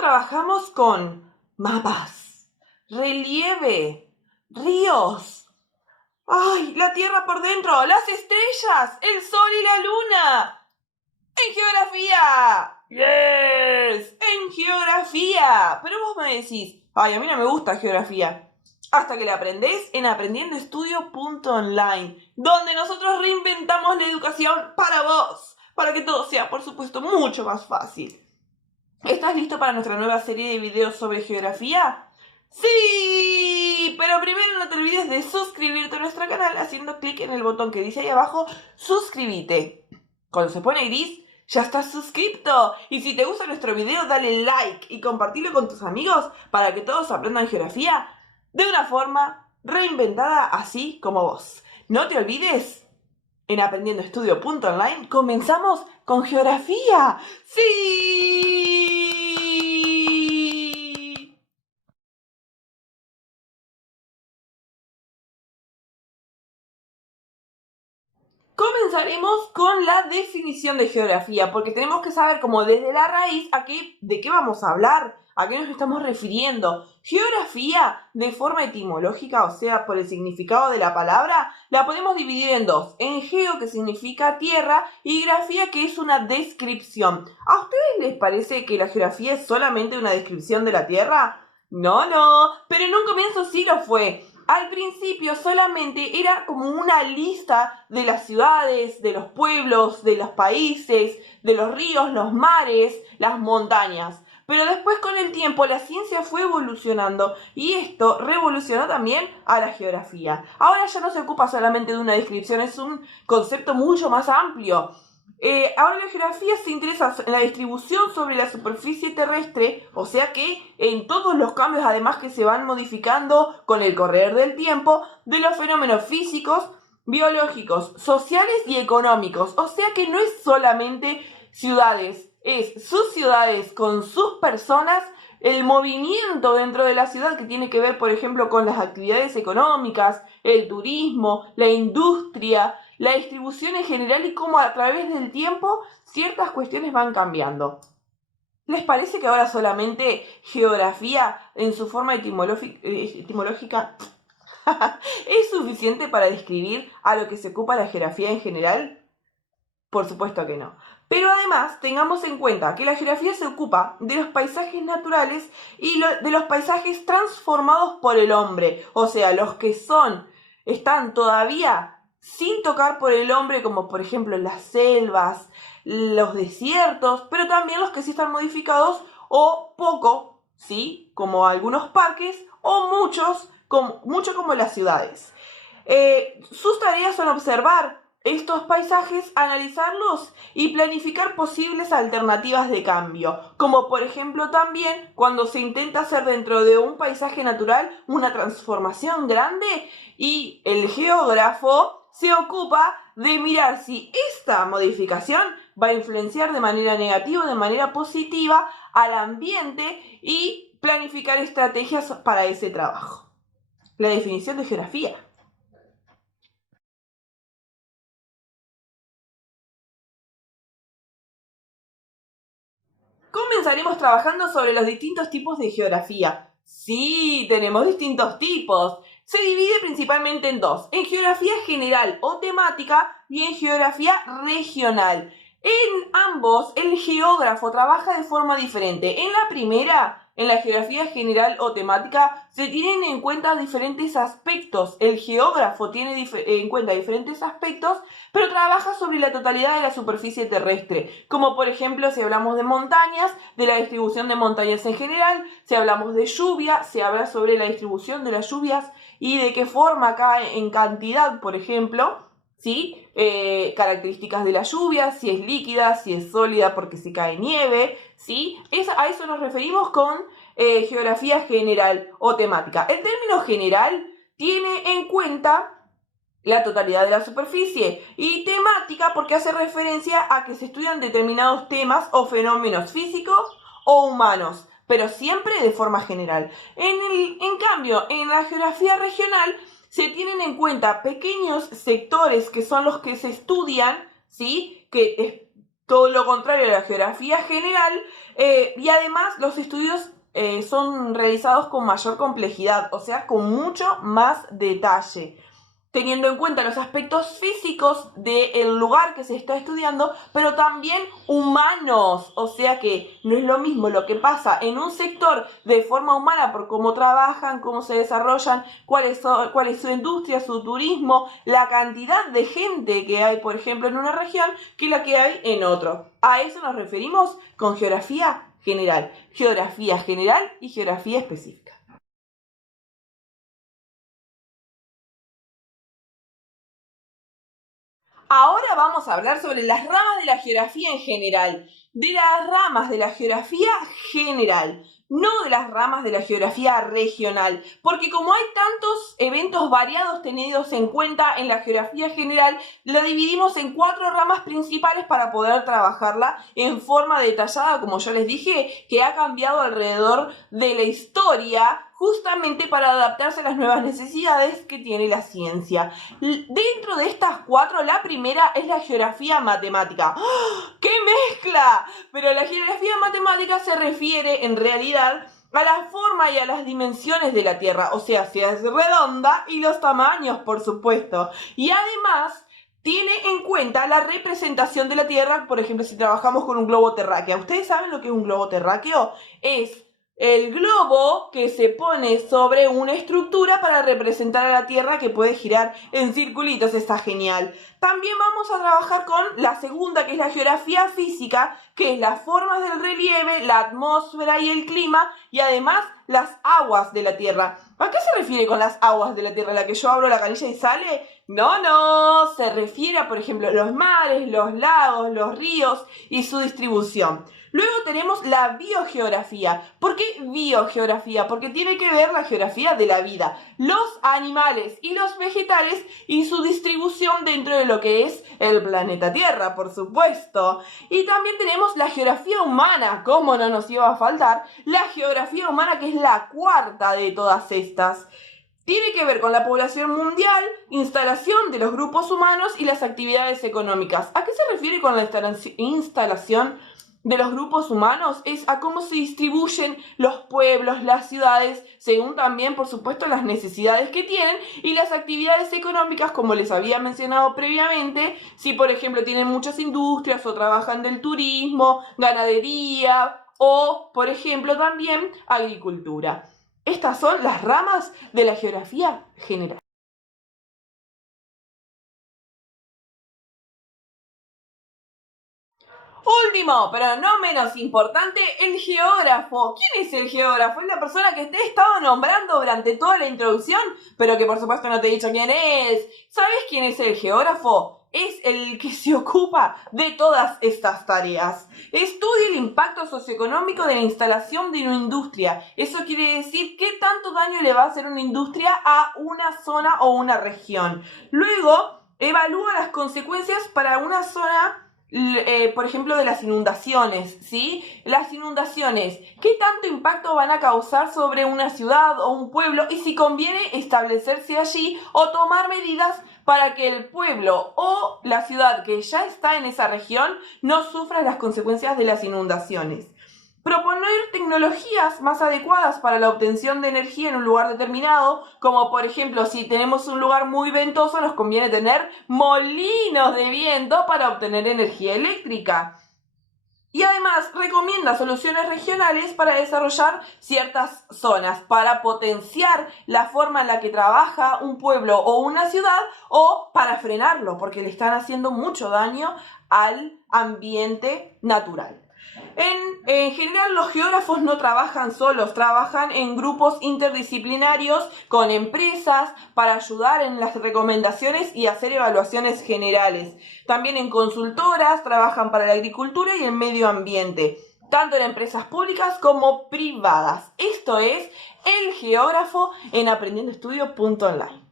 trabajamos con mapas, relieve, ríos. ¡Ay! La Tierra por dentro, las estrellas, el Sol y la Luna. ¡En geografía! ¡Yes! ¡En geografía! Pero vos me decís, ay, a mí no me gusta geografía. Hasta que la aprendés en aprendiendoestudio.online, donde nosotros reinventamos la educación para vos, para que todo sea, por supuesto, mucho más fácil. ¿Estás listo para nuestra nueva serie de videos sobre geografía? ¡Sí! Pero primero no te olvides de suscribirte a nuestro canal haciendo clic en el botón que dice ahí abajo, suscríbete. Cuando se pone gris, ya estás suscripto. Y si te gusta nuestro video, dale like y compartilo con tus amigos para que todos aprendan geografía de una forma reinventada así como vos. No te olvides, en aprendiendoestudio.online comenzamos con geografía. ¡Sí! Comenzaremos con la definición de geografía, porque tenemos que saber como desde la raíz de qué vamos a hablar, a qué nos estamos refiriendo. Geografía, de forma etimológica, o sea, por el significado de la palabra, la podemos dividir en dos. En geo, que significa tierra, y grafía, que es una descripción. ¿A ustedes les parece que la geografía es solamente una descripción de la tierra? No, pero en un comienzo sí lo fue. Al principio solamente era como una lista de las ciudades, de los pueblos, de los países, de los ríos, los mares, las montañas. Pero después con el tiempo la ciencia fue evolucionando y esto revolucionó también a la geografía. Ahora ya no se ocupa solamente de una descripción, es un concepto mucho más amplio. Ahora la geografía se interesa en la distribución sobre la superficie terrestre, o sea que en todos los cambios además que se van modificando con el correr del tiempo, de los fenómenos físicos, biológicos, sociales y económicos. O sea que no es solamente ciudades, es sus ciudades con sus personas, el movimiento dentro de la ciudad que tiene que ver, por ejemplo, con las actividades económicas, el turismo, la industria, la distribución en general y cómo a través del tiempo ciertas cuestiones van cambiando. ¿Les parece que ahora solamente geografía en su forma etimológica es suficiente para describir a lo que se ocupa la geografía en general? Por supuesto que no. Pero además tengamos en cuenta que la geografía se ocupa de los paisajes naturales y de los paisajes transformados por el hombre. O sea, los que están todavía sin tocar por el hombre, como por ejemplo las selvas, los desiertos, pero también los que sí están modificados o poco, ¿sí? Como algunos parques o mucho como las ciudades. Sus tareas son observar estos paisajes, analizarlos y planificar posibles alternativas de cambio, como por ejemplo también cuando se intenta hacer dentro de un paisaje natural una transformación grande y el geógrafo se ocupa de mirar si esta modificación va a influenciar de manera negativa o de manera positiva al ambiente y planificar estrategias para ese trabajo. La definición de geografía. Comenzaremos trabajando sobre los distintos tipos de geografía. Sí, tenemos distintos tipos. Se divide principalmente en dos, en geografía general o temática y en geografía regional. En ambos, el geógrafo trabaja de forma diferente. En la primera, en la geografía general o temática, se tienen en cuenta diferentes aspectos. El geógrafo tiene en cuenta diferentes aspectos, pero trabaja sobre la totalidad de la superficie terrestre, como por ejemplo si hablamos de montañas, de la distribución de montañas en general, si hablamos de lluvia, se habla sobre la distribución de las lluvias y de qué forma cae en cantidad, por ejemplo, ¿sí? Características de la lluvia, si es líquida, si es sólida porque se cae nieve, ¿sí? A eso nos referimos con geografía general o temática. El término general tiene en cuenta la totalidad de la superficie y temática porque hace referencia a que se estudian determinados temas o fenómenos físicos o humanos, pero siempre de forma general. En cambio, en la geografía regional se tienen en cuenta pequeños sectores que son los que se estudian, ¿sí? Que todo lo contrario a la geografía general, y además los estudios son realizados con mayor complejidad, o sea, con mucho más detalle, teniendo en cuenta los aspectos físicos del lugar que se está estudiando, pero también humanos, o sea que no es lo mismo lo que pasa en un sector de forma humana por cómo trabajan, cómo se desarrollan, cuál es su industria, su turismo, la cantidad de gente que hay, por ejemplo, en una región que la que hay en otro. A eso nos referimos con geografía general y geografía específica. Ahora vamos a hablar sobre las ramas de la geografía en general, de las ramas de la geografía general, no de las ramas de la geografía regional, porque como hay tantos eventos variados tenidos en cuenta en la geografía general, la dividimos en 4 ramas principales para poder trabajarla en forma detallada, como yo les dije, que ha cambiado alrededor de la historia, justamente para adaptarse a las nuevas necesidades que tiene la ciencia. Dentro de estas 4, la primera es la geografía matemática. ¡Oh! ¡Qué mezcla! Pero la geografía matemática se refiere en realidad a la forma y a las dimensiones de la Tierra, o sea, si es redonda y los tamaños, por supuesto. Y además tiene en cuenta la representación de la Tierra, por ejemplo, si trabajamos con un globo terráqueo. ¿Ustedes saben lo que es un globo terráqueo? Es el globo que se pone sobre una estructura para representar a la Tierra, que puede girar en circulitos. Está genial. También vamos a trabajar con la segunda, que es la geografía física, que es las formas del relieve, la atmósfera y el clima, y además las aguas de la Tierra. ¿A qué se refiere con las aguas de la Tierra? ¿La que yo abro la canilla y sale? No, se refiere a, por ejemplo, los mares, los lagos, los ríos y su distribución. Luego tenemos la biogeografía. ¿Por qué biogeografía? Porque tiene que ver la geografía de la vida, los animales y los vegetales y su distribución dentro de lo que es el planeta Tierra, por supuesto. Y también tenemos la geografía humana, ¿cómo no nos iba a faltar? La geografía humana, que es la cuarta de todas estas. Tiene que ver con la población mundial, instalación de los grupos humanos y las actividades económicas. ¿A qué se refiere con la instalación de los grupos humanos? Es a cómo se distribuyen los pueblos, las ciudades, según también, por supuesto, las necesidades que tienen, y las actividades económicas, como les había mencionado previamente, si por ejemplo tienen muchas industrias o trabajan del turismo, ganadería o, por ejemplo, también agricultura. Estas son las ramas de la geografía general. Último, pero no menos importante, el geógrafo. ¿Quién es el geógrafo? Es la persona que te he estado nombrando durante toda la introducción, pero que por supuesto no te he dicho quién es. ¿Sabes quién es el geógrafo? Es el que se ocupa de todas estas tareas. Estudia el impacto socioeconómico de la instalación de una industria. Eso quiere decir qué tanto daño le va a hacer una industria a una zona o una región. Luego, evalúa las consecuencias para una zona, por ejemplo, de las inundaciones, ¿sí? Las inundaciones, ¿qué tanto impacto van a causar sobre una ciudad o un pueblo? Y si conviene establecerse allí o tomar medidas para que el pueblo o la ciudad que ya está en esa región no sufra las consecuencias de las inundaciones. Proponer tecnologías más adecuadas para la obtención de energía en un lugar determinado, como por ejemplo, si tenemos un lugar muy ventoso, nos conviene tener molinos de viento para obtener energía eléctrica. Y además recomienda soluciones regionales para desarrollar ciertas zonas, para potenciar la forma en la que trabaja un pueblo o una ciudad, o para frenarlo, porque le están haciendo mucho daño al ambiente natural. En general, los geógrafos no trabajan solos, trabajan en grupos interdisciplinarios con empresas para ayudar en las recomendaciones y hacer evaluaciones generales. También en consultoras, trabajan para la agricultura y el medio ambiente, tanto en empresas públicas como privadas. Esto es el geógrafo en aprendiendoestudio.online.